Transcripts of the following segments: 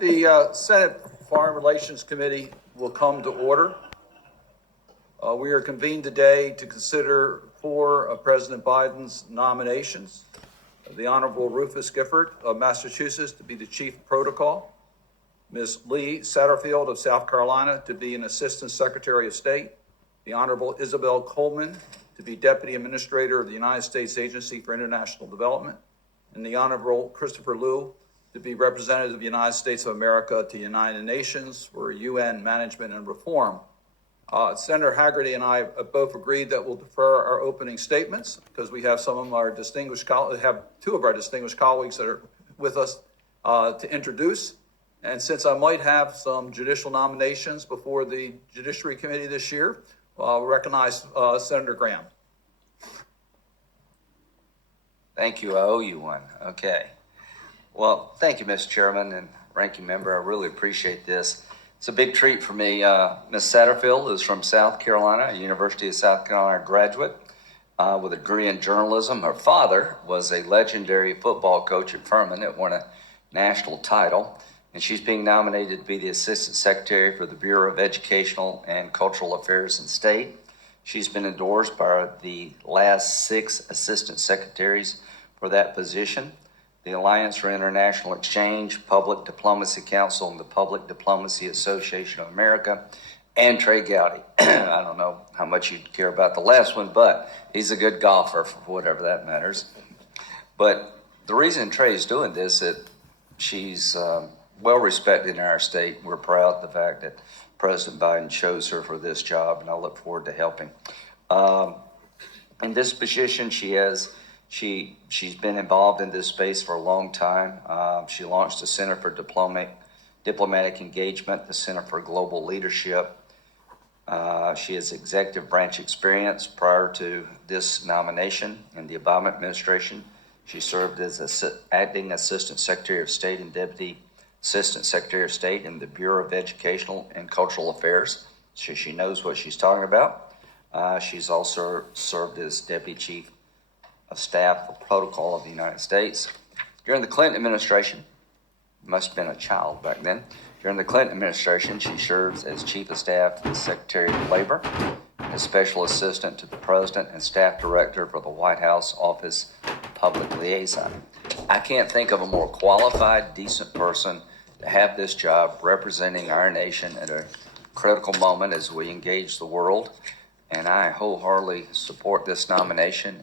The Senate Foreign Relations Committee will come to order. We are convened today to consider four of President Biden's nominations. The Honorable Rufus Gifford of Massachusetts to be the Chief of Protocol, Ms. Lee Satterfield of South Carolina to be an Assistant Secretary of State, the Honorable Isabel Coleman to be Deputy Administrator of the United States Agency for International Development, and the Honorable Christopher Liu to be Representative of the United States of America to the United Nations for UN Management and Reform. Senator Haggerty and I have both agreed that we'll defer our opening statements because we have two of our distinguished colleagues that are with us to introduce. And since I might have some judicial nominations before the Judiciary Committee this year, I'll recognize Senator Graham. Thank you. I owe you one. Okay. Well, thank you, Mr. Chairman and Ranking Member. I really appreciate this. It's a big treat for me. Ms. Satterfield is from South Carolina, a University of South Carolina graduate with a degree in journalism. Her father was a legendary football coach at Furman that won a national title, and she's being nominated to be the Assistant Secretary for the Bureau of Educational and Cultural Affairs in State. She's been endorsed by the last 6 assistant secretaries for that position: the Alliance for International Exchange, Public Diplomacy Council, and the Public Diplomacy Association of America, and Trey Gowdy. I don't know how much you care about the last one, but he's a good golfer for whatever that matters. But the reason Trey's doing this is that she's well respected in our state. We're proud of the fact that President Biden chose her for this job, and I look forward to helping. In this position, she's been involved in this space for a long time. She launched the Center for Diplomatic Engagement, the Center for Global Leadership. She has executive branch experience. Prior to this nomination in the Obama administration, she served as acting Assistant Secretary of State and Deputy Assistant Secretary of State in the Bureau of Educational and Cultural Affairs. So she knows what she's talking about. She's also served as Deputy Chief of Staff for Protocol of the United States. During the Clinton administration, must have been a child back then, during the Clinton administration, she serves as Chief of Staff to the Secretary of Labor, as Special Assistant to the President and Staff Director for the White House Office of Public Liaison. I can't think of a more qualified, decent person to have this job representing our nation at a critical moment as we engage the world. And I wholeheartedly support this nomination.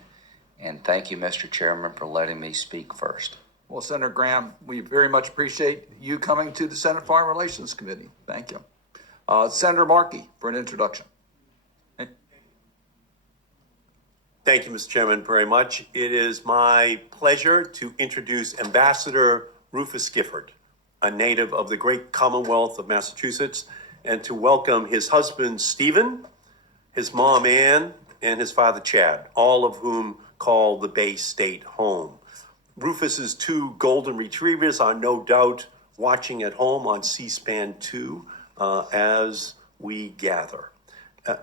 And thank you, Mr. Chairman, for letting me speak first. Well, Senator Graham, we very much appreciate you coming to the Senate Foreign Relations Committee. Thank you. Senator Markey for an introduction. Thank you, Mr. Chairman, very much. It is my pleasure to introduce Ambassador Rufus Gifford, a native of the great Commonwealth of Massachusetts, and to welcome his husband, Stephen, his mom, Ann, and his father, Chad, all of whom call the Bay State home. Rufus's 2 golden retrievers are no doubt watching at home on C-SPAN 2 as we gather.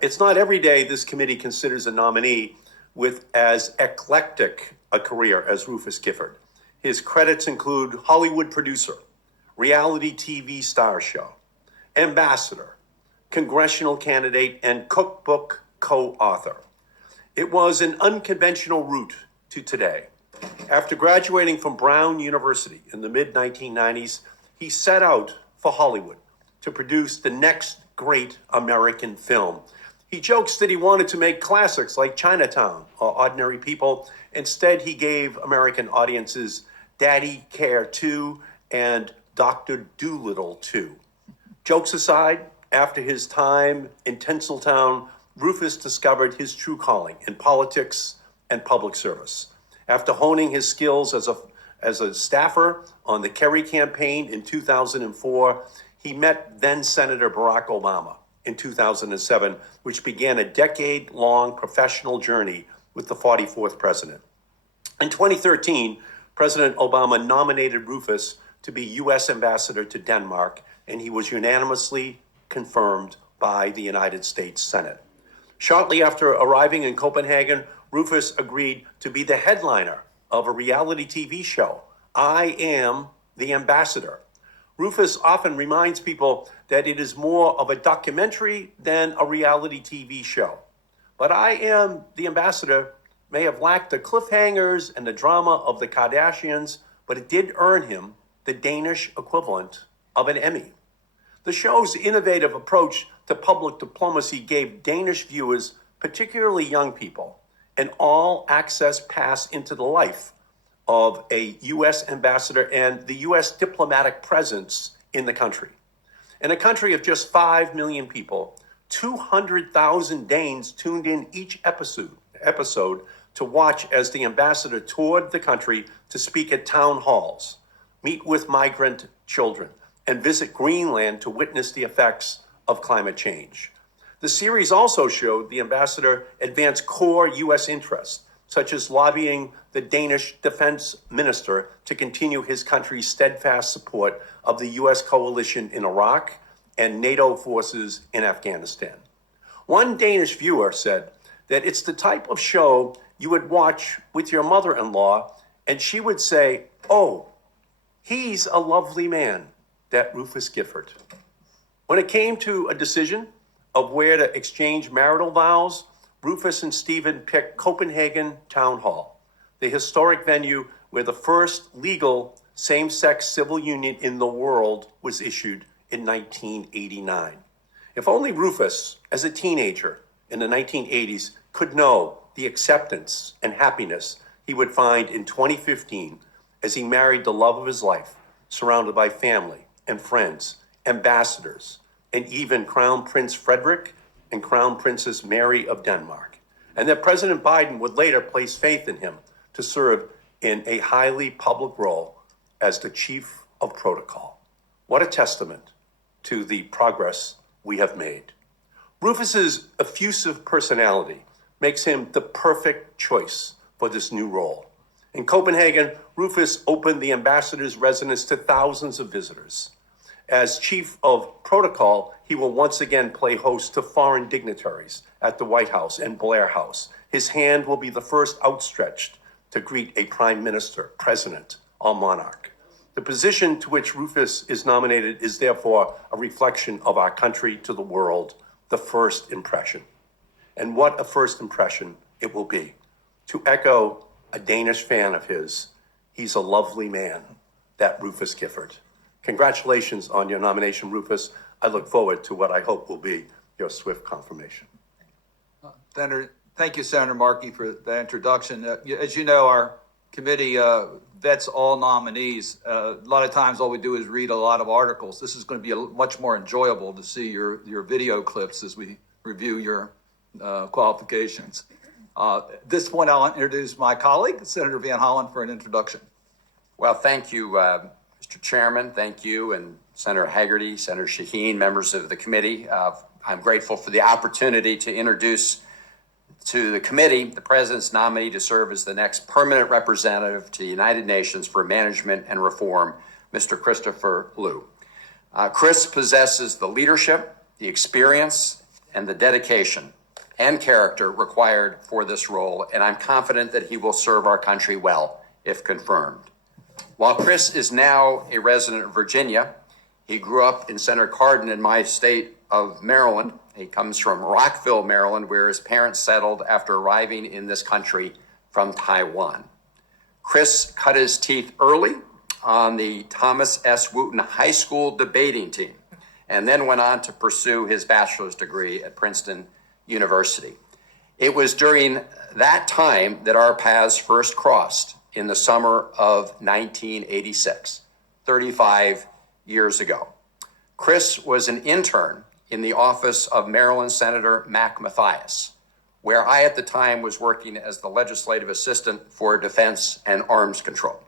It's not every day this committee considers a nominee with as eclectic a career as Rufus Gifford. His credits include Hollywood producer, reality TV star show, ambassador, congressional candidate, and cookbook co-author. It was an unconventional route to today. After graduating from Brown University in the mid-1990s, he set out for Hollywood to produce the next great American film. He jokes that he wanted to make classics like Chinatown or Ordinary People. Instead, he gave American audiences Daddy Care 2 and Dr. Dolittle 2. Jokes aside, after his time in Tinseltown, Rufus discovered his true calling in politics and public service. After honing his skills as a staffer on the Kerry campaign in 2004, he met then Senator Barack Obama in 2007, which began a decade-long professional journey with the 44th president. In 2013, President Obama nominated Rufus to be U.S. ambassador to Denmark, and he was unanimously confirmed by the United States Senate. Shortly after arriving in Copenhagen, Rufus agreed to be the headliner of a reality TV show, I Am the Ambassador. Rufus often reminds people that it is more of a documentary than a reality TV show. But I Am the Ambassador may have lacked the cliffhangers and the drama of the Kardashians, but it did earn him the Danish equivalent of an Emmy. The show's innovative approach to public diplomacy gave Danish viewers, particularly young people, an all-access pass into the life of a U.S. ambassador and the U.S. diplomatic presence in the country. In a country of just 5 million people, 200,000 Danes tuned in each episode to watch as the ambassador toured the country to speak at town halls, meet with migrant children, and visit Greenland to witness the effects of climate change. The series also showed the ambassador advance core U.S. interests, such as lobbying the Danish defense minister to continue his country's steadfast support of the U.S. coalition in Iraq and NATO forces in Afghanistan. One Danish viewer said that it's the type of show you would watch with your mother-in-law, and she would say, "Oh, he's a lovely man, that Rufus Gifford." When it came to a decision of where to exchange marital vows, Rufus and Stephen picked Copenhagen Town Hall, the historic venue where the first legal same-sex civil union in the world was issued in 1989. If only Rufus, as a teenager in the 1980s, could know the acceptance and happiness he would find in 2015 as he married the love of his life, surrounded by family and friends, ambassadors, and even Crown Prince Frederick and Crown Princess Mary of Denmark, and that President Biden would later place faith in him to serve in a highly public role as the chief of protocol. What a testament to the progress we have made. Rufus's effusive personality makes him the perfect choice for this new role. In Copenhagen, Rufus opened the ambassador's residence to thousands of visitors. As chief of protocol, he will once again play host to foreign dignitaries at the White House and Blair House. His hand will be the first outstretched to greet a prime minister, president, or monarch. The position to which Rufus is nominated is therefore a reflection of our country to the world, the first impression. And what a first impression it will be. To echo a Danish fan of his, he's a lovely man, that Rufus Gifford. Congratulations on your nomination, Rufus. I look forward to what I hope will be your swift confirmation. Senator, thank you, Senator Markey, for the introduction. As you know, our committee vets all nominees. A lot of times all we do is read a lot of articles. This is going to be much more enjoyable to see your video clips as we review your qualifications. At this point, I'll introduce my colleague, Senator Van Hollen, for an introduction. Well, thank you, Mr. Chairman. Thank you, and Senator Hagerty, Senator Shaheen, members of the committee. I'm grateful for the opportunity to introduce to the committee the President's nominee to serve as the next permanent representative to the United Nations for Management and Reform, Mr. Christopher Liu. Chris possesses the leadership, the experience, and the dedication and character required for this role, and I'm confident that he will serve our country well if confirmed. While Chris is now a resident of Virginia, he grew up in Senator Cardin in my state of Maryland. He comes from Rockville, Maryland, where his parents settled after arriving in this country from Taiwan. Chris cut his teeth early on the Thomas S. Wooten High School debating team, and then went on to pursue his bachelor's degree at Princeton University. It was during that time that our paths first crossed in the summer of 1986, 35 years ago. Chris was an intern in the office of Maryland Senator Mac Mathias, where I at the time was working as the legislative assistant for defense and arms control.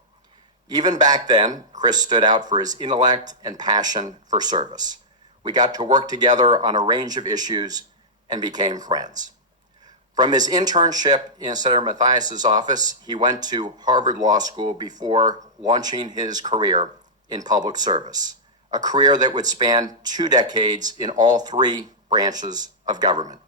Even back then, Chris stood out for his intellect and passion for service. We got to work together on a range of issues and became friends. From his internship in Senator Mathias's office, he went to Harvard Law School before launching his career in public service, a career that would span 2 decades in all 3 branches of government.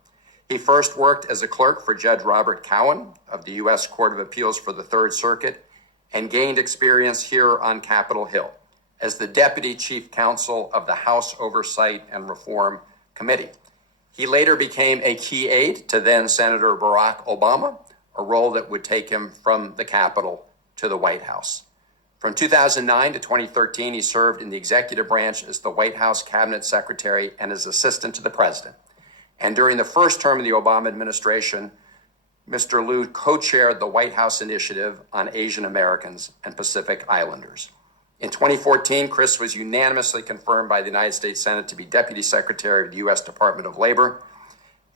He first worked as a clerk for Judge Robert Cowan of the U.S. Court of Appeals for the Third Circuit and gained experience here on Capitol Hill, as the Deputy Chief Counsel of the House Oversight and Reform Committee. He later became a key aide to then Senator Barack Obama, a role that would take him from the Capitol to the White House. From 2009 to 2013, he served in the executive branch as the White House Cabinet Secretary and as assistant to the President. And during the first term of the Obama administration, Mr. Liu co-chaired the White House Initiative on Asian Americans and Pacific Islanders. In 2014, Chris was unanimously confirmed by the United States Senate to be Deputy Secretary of the U.S. Department of Labor,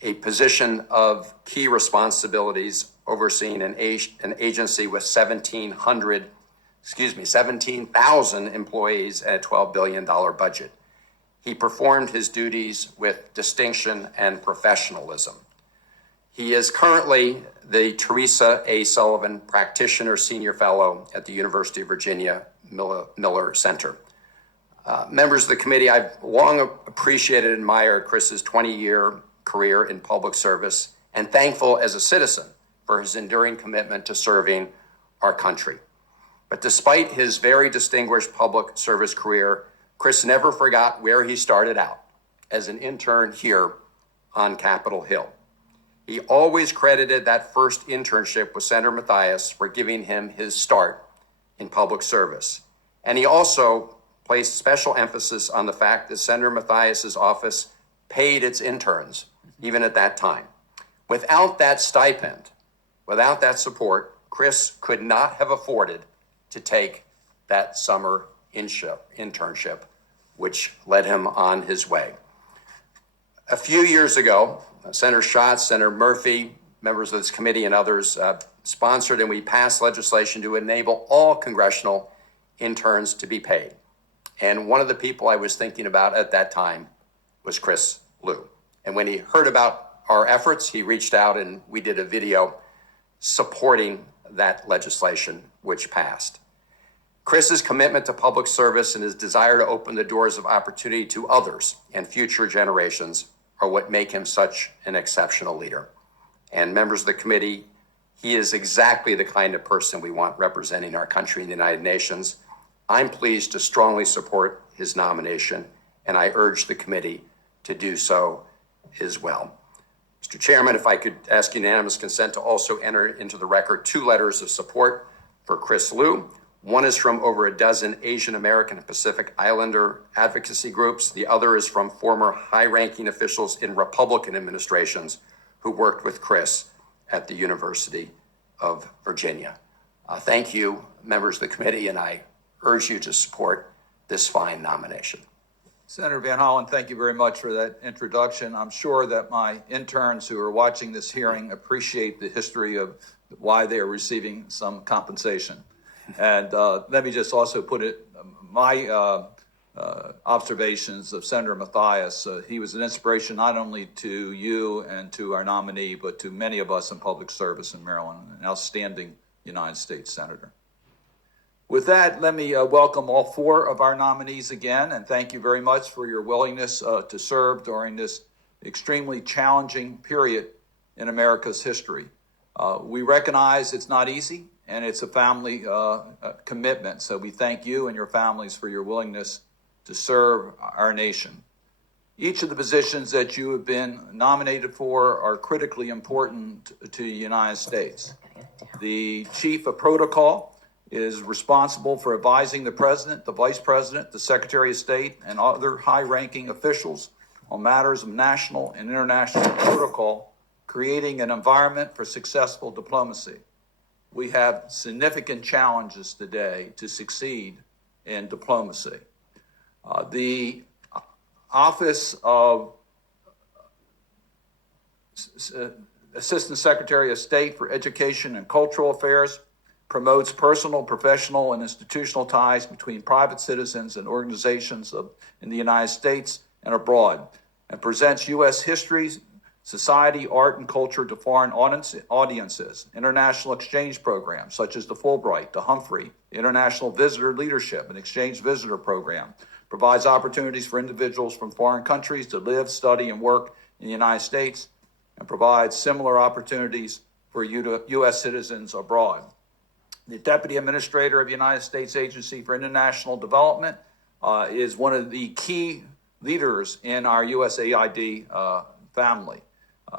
a position of key responsibilities overseeing an agency with 17,000 employees and a $12 billion budget. He performed his duties with distinction and professionalism. He is currently the Teresa A. Sullivan Practitioner Senior Fellow at the University of Virginia Miller Center. Members of the committee, I've long appreciated and admired Chris's 20-year career in public service and thankful as a citizen for his enduring commitment to serving our country. But despite his very distinguished public service career, Chris never forgot where he started out as an intern here on Capitol Hill. He always credited that first internship with Senator Mathias for giving him his start in public service. And he also placed special emphasis on the fact that Senator Mathias's office paid its interns, even at that time. Without that stipend, without that support, Chris could not have afforded to take that summer internship, which led him on his way. A few years ago, Senator Schatz, Senator Murphy, members of this committee and others sponsored and we passed legislation to enable all congressional interns to be paid. And one of the people I was thinking about at that time was Chris Liu. And when he heard about our efforts, he reached out and we did a video supporting that legislation which passed. Chris's commitment to public service and his desire to open the doors of opportunity to others and future generations are what make him such an exceptional leader. And members of the committee, he is exactly the kind of person we want representing our country in the United Nations. I'm pleased to strongly support his nomination, and I urge the committee to do so as well. Mr. Chairman, if I could ask unanimous consent to also enter into the record 2 letters of support for Chris Liu. One is from over a dozen Asian American and Pacific Islander advocacy groups. The other is from former high-ranking officials in Republican administrations who worked with Chris at the University of Virginia. Thank you, members of the committee, and I urge you to support this fine nomination. Senator Van Hollen, thank you very much for that introduction. I'm sure that my interns who are watching this hearing appreciate the history of why they are receiving some compensation. And let me just also put it, my observations of Senator Mathias. He was an inspiration not only to you and to our nominee, but to many of us in public service in Maryland, an outstanding United States Senator. With that, let me welcome all 4 of our nominees again, and thank you very much for your willingness to serve during this extremely challenging period in America's history. We recognize it's not easy, and it's a family commitment. So we thank you and your families for your willingness to serve our nation. Each of the positions that you have been nominated for are critically important to the United States. The Chief of Protocol is responsible for advising the President, the Vice President, the Secretary of State, and other high-ranking officials on matters of national and international protocol, creating an environment for successful diplomacy. We have significant challenges today to succeed in diplomacy. The Office of Assistant Secretary of State for Education and Cultural Affairs promotes personal, professional, and institutional ties between private citizens and organizations in the United States and abroad, and presents U.S. history, society, art, and culture to foreign audiences, international exchange programs such as the Fulbright, the Humphrey, the International Visitor Leadership and Exchange Visitor Program, provides opportunities for individuals from foreign countries to live, study, and work in the United States, and provides similar opportunities for U.S. citizens abroad. The Deputy Administrator of the United States Agency for International Development is one of the key leaders in our USAID family,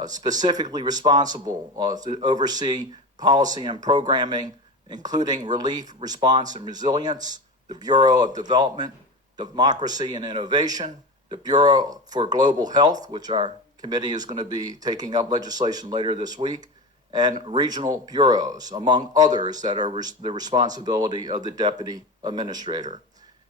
specifically responsible to oversee policy and programming, including relief, response, and resilience, the Bureau of Development, Democracy, and Innovation, the Bureau for Global Health, which our committee is going to be taking up legislation later this week, and regional bureaus, among others that are the responsibility of the Deputy Administrator.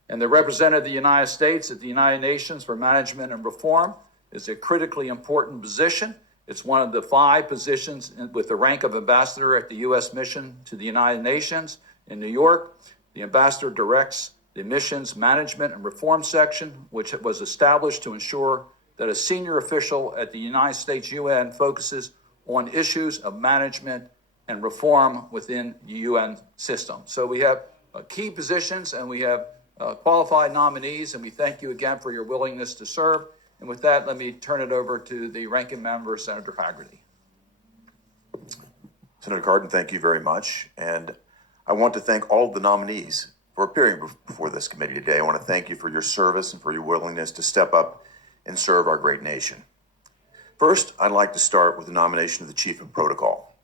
And the representative of the United States at the United Nations for Management and Reform is a critically important position. It's one of the 5 positions with the rank of ambassador at the U.S. mission to the United Nations in New York. The ambassador directs the missions management and reform section, which was established to ensure that a senior official at the United States UN focuses on issues of management and reform within the UN system. So we have key positions and we have qualified nominees, and we thank you again for your willingness to serve. And with that, let me turn it over to the ranking member, Senator Hagerty. Senator Cardin, thank you very much. And I want to thank all of the nominees for appearing before this committee today. I want to thank you for your service and for your willingness to step up and serve our great nation. First, I'd like to start with the nomination of the Chief of Protocol.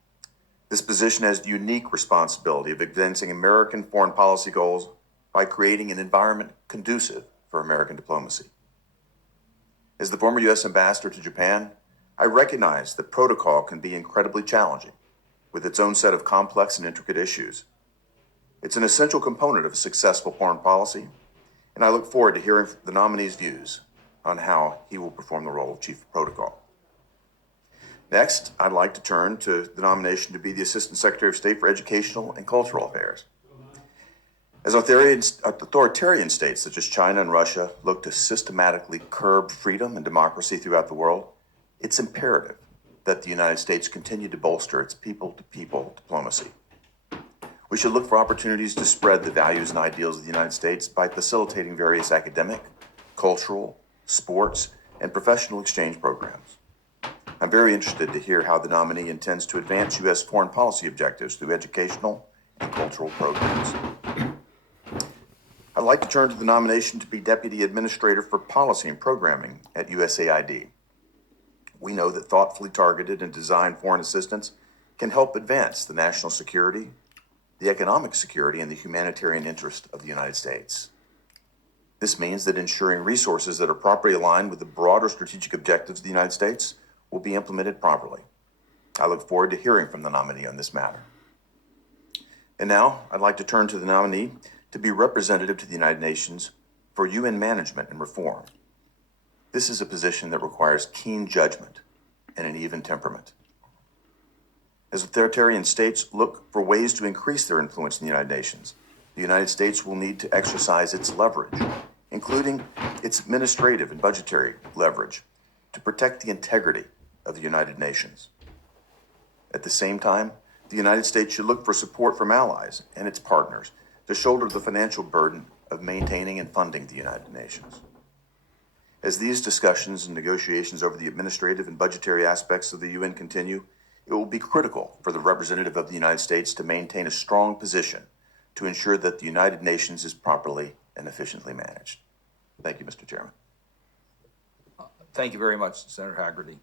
This position has the unique responsibility of advancing American foreign policy goals by creating an environment conducive for American diplomacy. As the former U.S. ambassador to Japan, I recognize that protocol can be incredibly challenging with its own set of complex and intricate issues. It's an essential component of a successful foreign policy, and I look forward to hearing the nominee's views on how he will perform the role of Chief of Protocol. Next, I'd like to turn to the nomination to be the Assistant Secretary of State for Educational and Cultural Affairs. As authoritarian states such as China and Russia look to systematically curb freedom and democracy throughout the world, it's imperative that the United States continue to bolster its people-to-people diplomacy. We should look for opportunities to spread the values and ideals of the United States by facilitating various academic, cultural, sports, and professional exchange programs. I'm very interested to hear how the nominee intends to advance U.S. foreign policy objectives through educational and cultural programs. I'd like to turn to the nomination to be Deputy Administrator for Policy and Programming at USAID. We know that thoughtfully targeted and designed foreign assistance can help advance the national security, the economic security, and the humanitarian interest of the United States. This means that ensuring resources that are properly aligned with the broader strategic objectives of the United States will be implemented properly. I look forward to hearing from the nominee on this matter. And now, I'd like to turn to the nominee to be representative to the United Nations for UN management and reform. This is a position that requires keen judgment and an even temperament. As authoritarian states look for ways to increase their influence in the United Nations, the United States will need to exercise its leverage, including its administrative and budgetary leverage, to protect the integrity of the United Nations. At the same time, the United States should look for support from allies and its partners to shoulder the financial burden of maintaining and funding the United Nations. As these discussions and negotiations over the administrative and budgetary aspects of the UN continue, it will be critical for the representative of the United States to maintain a strong position to ensure that the United Nations is properly and efficiently managed. Thank you, Mr. Chairman. Thank you very much, Senator Hagerty.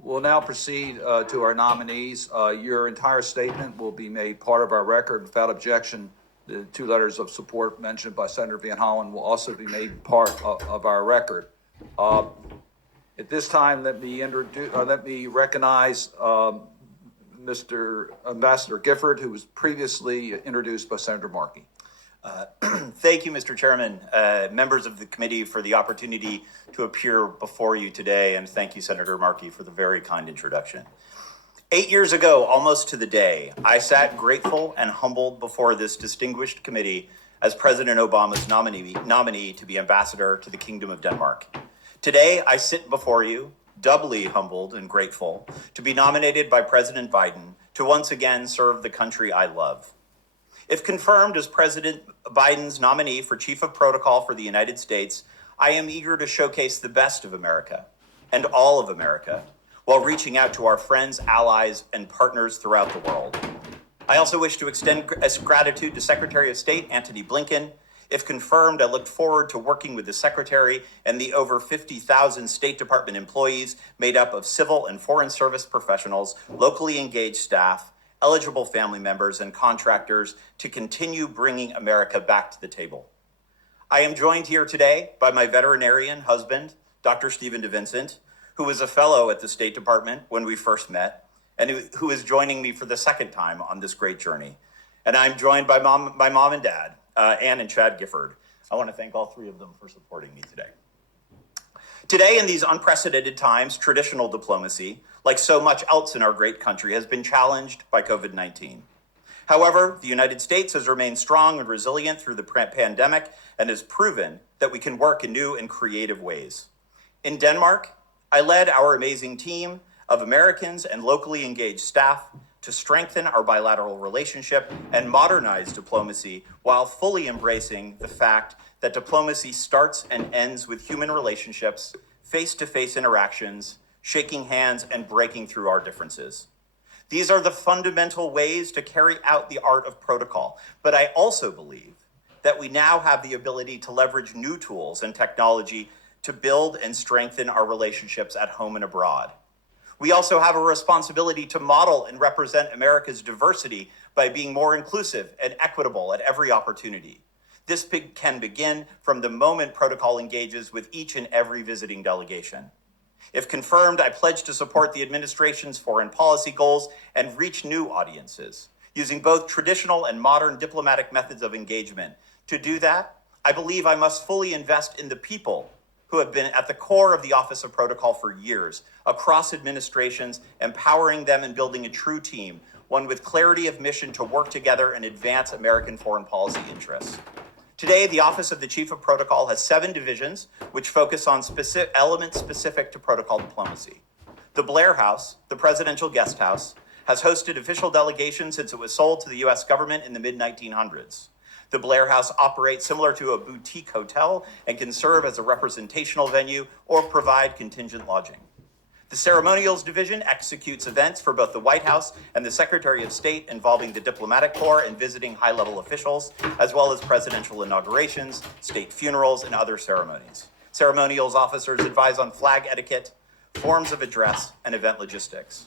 We'll now proceed to our nominees. Your entire statement will be made part of our record without objection. The 2 letters of support mentioned by Senator Van Hollen will also be made part of our record. At this time, let me recognize Mr. Ambassador Gifford, who was previously introduced by Senator Markey. Thank you, Mr. Chairman, members of the committee, for the opportunity to appear before you today, and thank you, Senator Markey, for the very kind introduction. 8 years ago, almost to the day, I sat grateful and humbled before this distinguished committee as President Obama's nominee to be ambassador to the Kingdom of Denmark. Today, I sit before you, doubly humbled and grateful, to be nominated by President Biden to once again serve the country I love. If confirmed as President Biden's nominee for Chief of Protocol for the United States, I am eager to showcase the best of America and all of America, while reaching out to our friends, allies, and partners throughout the world. I also wish to extend gratitude to Secretary of State Antony Blinken, If confirmed, I look forward to working with the Secretary and the over 50,000 State Department employees made up of civil and foreign service professionals, locally engaged staff, eligible family members, and contractors to continue bringing America back to the table. I am joined here today by my veterinarian husband, Dr. Stephen DeVincent, who was a fellow at the State Department when we first met, and who is joining me for the second time on this great journey. And I'm joined by my mom and dad, Ann and Chad Gifford. I want to thank all three of them for supporting me today. Today, in these unprecedented times, traditional diplomacy, like so much else in our great country, has been challenged by COVID-19. However, the United States has remained strong and resilient through the pandemic and has proven that we can work in new and creative ways. In Denmark, I led our amazing team of Americans and locally engaged staff to strengthen our bilateral relationship and modernize diplomacy while fully embracing the fact that diplomacy starts and ends with human relationships, face-to-face interactions, shaking hands, and breaking through our differences. These are the fundamental ways to carry out the art of protocol. But I also believe that we now have the ability to leverage new tools and technology to build and strengthen our relationships at home and abroad. We also have a responsibility to model and represent America's diversity by being more inclusive and equitable at every opportunity. This can begin from the moment protocol engages with each and every visiting delegation. If confirmed, I pledge to support the administration's foreign policy goals and reach new audiences, using both traditional and modern diplomatic methods of engagement. To do that, I believe I must fully invest in the people who have been at the core of the Office of Protocol for years, across administrations, empowering them and building a true team, one with clarity of mission to work together and advance American foreign policy interests. Today, the Office of the Chief of Protocol has 7 divisions, which focus on elements specific to protocol diplomacy. The Blair House, the presidential guest house, has hosted official delegations since it was sold to the U.S. government in the mid-1900s. The Blair House operates similar to a boutique hotel and can serve as a representational venue or provide contingent lodging. The Ceremonials Division executes events for both the White House and the Secretary of State involving the diplomatic corps and visiting high-level officials, as well as presidential inaugurations, state funerals, and other ceremonies. Ceremonials officers advise on flag etiquette, forms of address, and event logistics.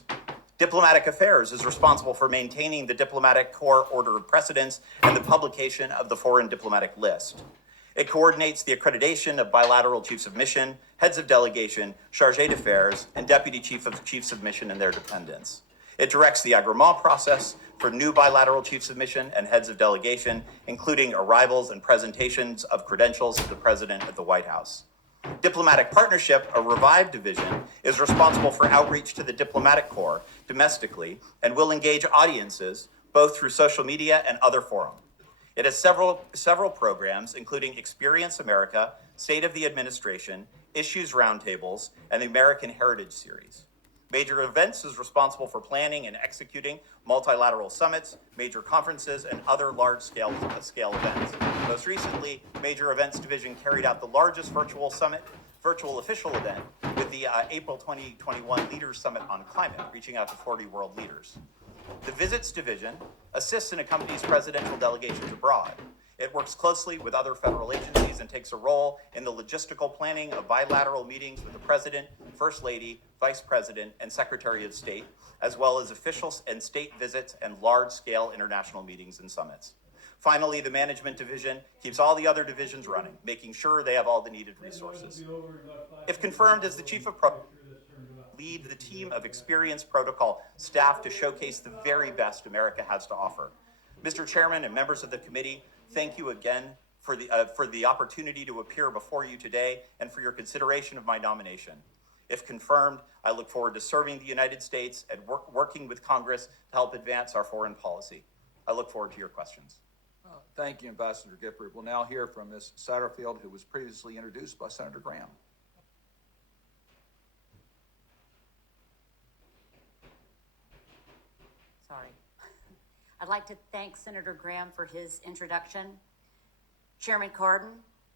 Diplomatic Affairs is responsible for maintaining the diplomatic corps order of precedence and the publication of the foreign diplomatic list. It coordinates the accreditation of bilateral chiefs of mission, heads of delegation, chargé d'affaires, and deputy chiefs of mission and their dependents. It directs the agrément process for new bilateral chiefs of mission and heads of delegation, including arrivals and presentations of credentials to the president at the White House. Diplomatic Partnership, a revived division, is responsible for outreach to the diplomatic corps domestically and will engage audiences both through social media and other forums. It has several programs, including Experience America, State of the Administration, Issues Roundtables, and the American Heritage Series. Major Events is responsible for planning and executing multilateral summits, major conferences, and other large-scale events. Most recently, Major Events Division carried out the largest virtual official event with the April 2021 Leaders Summit on Climate, reaching out to 40 world leaders. The Visits Division assists and accompanies presidential delegations abroad. It works closely with other federal agencies and takes a role in the logistical planning of bilateral meetings with the President, First Lady, Vice President, and Secretary of State, as well as official and state visits and large-scale international meetings and summits. Finally, the Management Division keeps all the other divisions running, making sure they have all the needed resources. If confirmed as the Chief of Protocol, lead the team of experienced protocol staff to showcase the very best America has to offer. Mr. Chairman and members of the committee, thank you again for the opportunity to appear before you today and for your consideration of my nomination. If confirmed, I look forward to serving the United States and working with Congress to help advance our foreign policy. I look forward to your questions. Thank you, Ambassador Gifford. We'll now hear from Ms. Satterfield, who was previously introduced by Senator Graham. Sorry. I'd like to thank Senator Graham for his introduction, Chairman Cardin,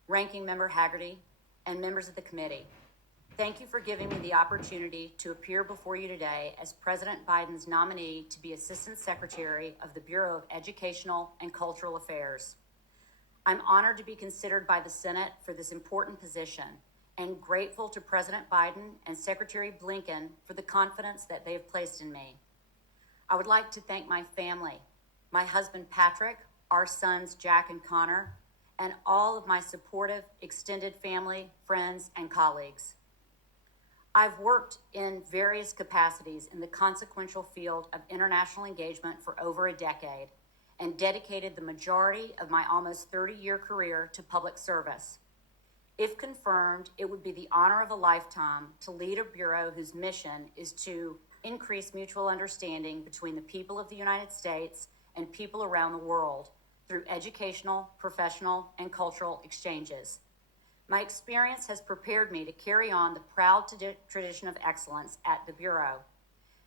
Ranking Member Haggerty, and members of the committee. Thank you for giving me the opportunity to appear before you today as President Biden's nominee to be Assistant Secretary of the Bureau of Educational and Cultural Affairs. I'm honored to be considered by the Senate for this important position and grateful to President Biden and Secretary Blinken for the confidence that they have placed in me. I would like to thank my family, my husband Patrick, our sons Jack and Connor, and all of my supportive extended family, friends, and colleagues. I've worked in various capacities in the consequential field of international engagement for over a decade and dedicated the majority of my almost 30-year career to public service. If confirmed, it would be the honor of a lifetime to lead a bureau whose mission is to increase mutual understanding between the people of the United States and people around the world through educational, professional, and cultural exchanges. My experience has prepared me to carry on the proud tradition of excellence at the Bureau.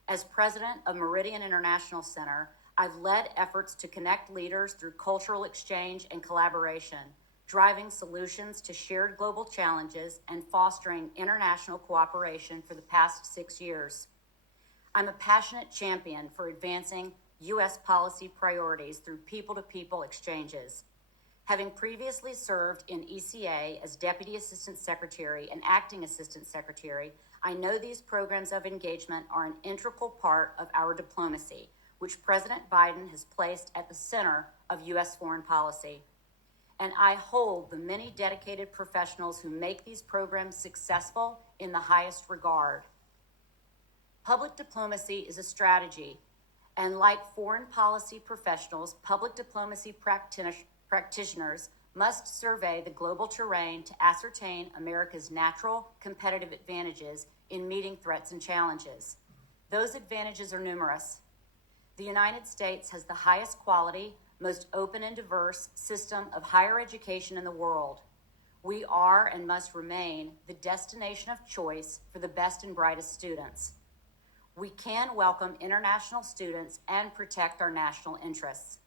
As president of Meridian International Center, I've led efforts to connect leaders through cultural exchange and collaboration, driving solutions to shared global challenges and fostering international cooperation for the past 6 years. I'm a passionate champion for advancing U.S. policy priorities through people-to-people exchanges. Having previously served in ECA as Deputy Assistant Secretary and Acting Assistant Secretary, I know these programs of engagement are an integral part of our diplomacy, which President Biden has placed at the center of U.S. foreign policy. And I hold the many dedicated professionals who make these programs successful in the highest regard. Public diplomacy is a strategy, and like foreign policy professionals, public diplomacy practitioners must survey the global terrain to ascertain America's natural competitive advantages in meeting threats and challenges. Those advantages are numerous. The United States has the highest quality, most open and diverse system of higher education in the world. We are and must remain the destination of choice for the best and brightest students. We can welcome international students and protect our national interests.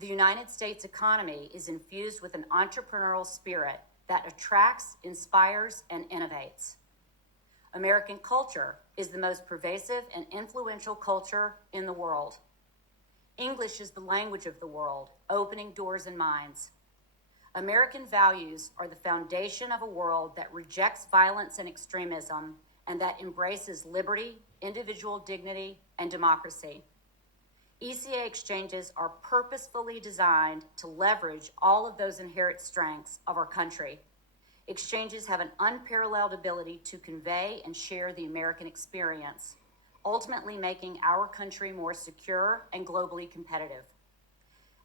The United States economy is infused with an entrepreneurial spirit that attracts, inspires, and innovates. American culture is the most pervasive and influential culture in the world. English is the language of the world, opening doors and minds. American values are the foundation of a world that rejects violence and extremism and that embraces liberty, individual dignity, and democracy. ECA exchanges are purposefully designed to leverage all of those inherent strengths of our country. Exchanges have an unparalleled ability to convey and share the American experience, ultimately making our country more secure and globally competitive.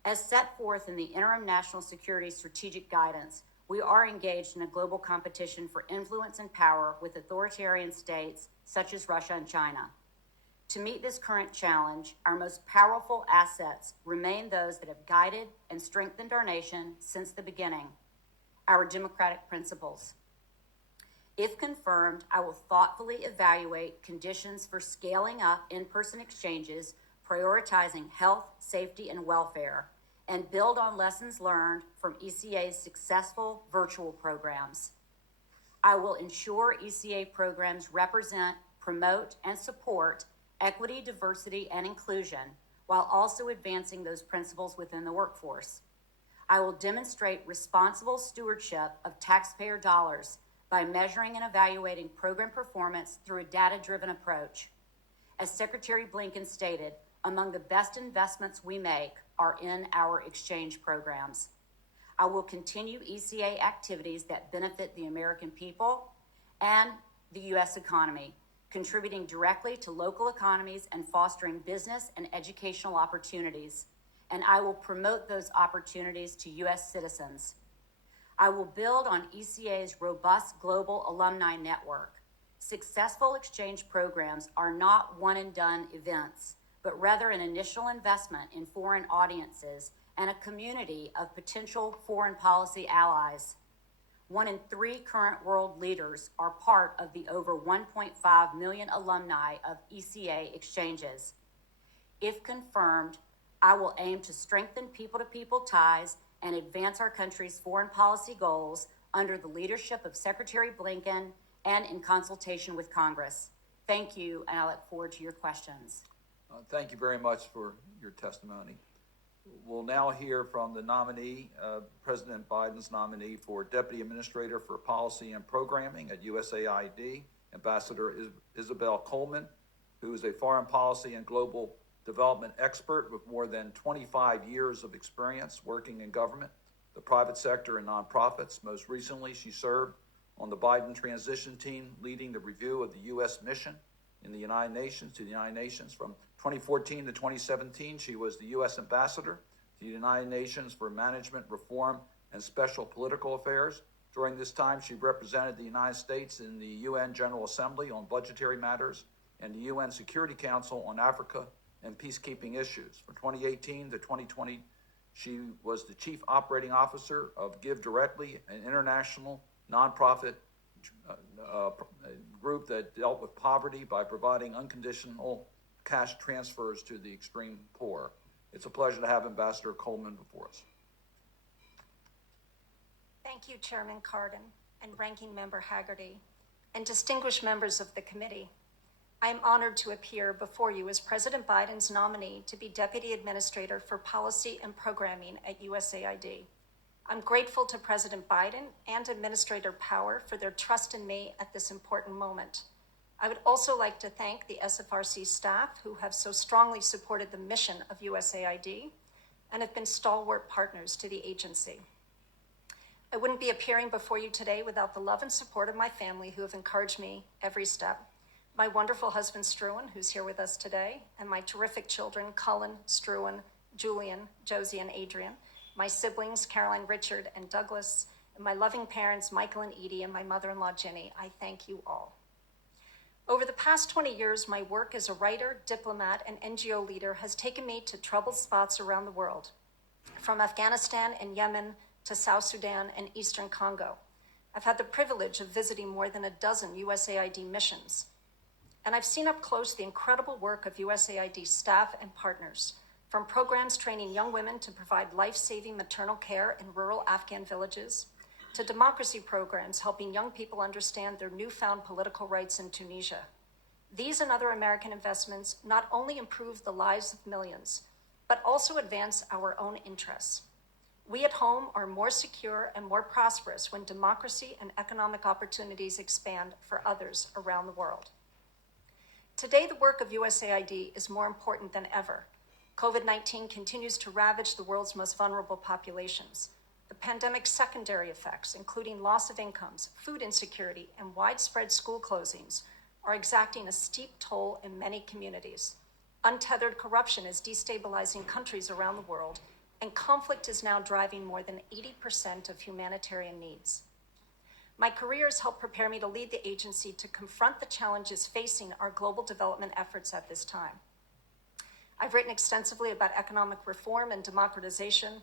As set forth in the Interim National Security Strategic Guidance, we are engaged in a global competition for influence and power with authoritarian states such as Russia and China. To meet this current challenge, our most powerful assets remain those that have guided and strengthened our nation since the beginning, our democratic principles. If confirmed, I will thoughtfully evaluate conditions for scaling up in-person exchanges, prioritizing health, safety, and welfare, and build on lessons learned from ECA's successful virtual programs. I will ensure ECA programs represent, promote, and support equity, diversity, and inclusion, while also advancing those principles within the workforce. I will demonstrate responsible stewardship of taxpayer dollars by measuring and evaluating program performance through a data-driven approach. As Secretary Blinken stated, among the best investments we make are in our exchange programs. I will continue ECA activities that benefit the American people and the U.S. economy, contributing directly to local economies and fostering business and educational opportunities. And I will promote those opportunities to U.S. citizens. I will build on ECA's robust global alumni network. Successful exchange programs are not one-and-done events, but rather an initial investment in foreign audiences and a community of potential foreign policy allies. 1 in 3 current world leaders are part of the over 1.5 million alumni of ECA exchanges. If confirmed, I will aim to strengthen people-to-people ties and advance our country's foreign policy goals under the leadership of Secretary Blinken and in consultation with Congress. Thank you, and I look forward to your questions. Thank you very much for your testimony. We'll now hear from the nominee, President Biden's nominee for Deputy Administrator for Policy and Programming at USAID, Ambassador Isabel Coleman, who is a foreign policy and global development expert with more than 25 years of experience working in government, the private sector, and nonprofits. Most recently, she served on the Biden transition team, leading the review of the U.S. mission in the United Nations to the United Nations. From 2014 to 2017, she was the U.S. Ambassador to the United Nations for Management Reform and Special Political Affairs. During this time, she represented the United States in the UN General Assembly on budgetary matters and the UN Security Council on Africa and peacekeeping issues. From 2018 to 2020, she was the Chief Operating Officer of Give Directly, an international nonprofit group that dealt with poverty by providing unconditional cash transfers to the extreme poor. It's a pleasure to have Ambassador Coleman before us. Thank you, Chairman Cardin and Ranking Member Haggerty, and distinguished members of the committee. I am honored to appear before you as President Biden's nominee to be Deputy Administrator for Policy and Programming at USAID. I'm grateful to President Biden and Administrator Power for their trust in me at this important moment. I would also like to thank the SFRC staff who have so strongly supported the mission of USAID and have been stalwart partners to the agency. I wouldn't be appearing before you today without the love and support of my family who have encouraged me every step. My wonderful husband, Struan, who's here with us today, and my terrific children, Cullen, Struan, Julian, Josie, and Adrian, my siblings, Caroline, Richard, and Douglas, and my loving parents, Michael and Edie, and my mother-in-law, Ginny. I thank you all. Over the past 20 years, my work as a writer, diplomat, and NGO leader has taken me to troubled spots around the world, from Afghanistan and Yemen to South Sudan and Eastern Congo. I've had the privilege of visiting more than a dozen USAID missions, and I've seen up close the incredible work of USAID staff and partners, from programs training young women to provide life-saving maternal care in rural Afghan villages, to democracy programs helping young people understand their newfound political rights in Tunisia. These and other American investments not only improve the lives of millions, but also advance our own interests. We at home are more secure and more prosperous when democracy and economic opportunities expand for others around the world. Today, the work of USAID is more important than ever. COVID-19 continues to ravage the world's most vulnerable populations. The pandemic's secondary effects, including loss of incomes, food insecurity, and widespread school closings, are exacting a steep toll in many communities. Untethered corruption is destabilizing countries around the world, and conflict is now driving more than 80% of humanitarian needs. My career has helped prepare me to lead the agency to confront the challenges facing our global development efforts at this time. I've written extensively about economic reform and democratization,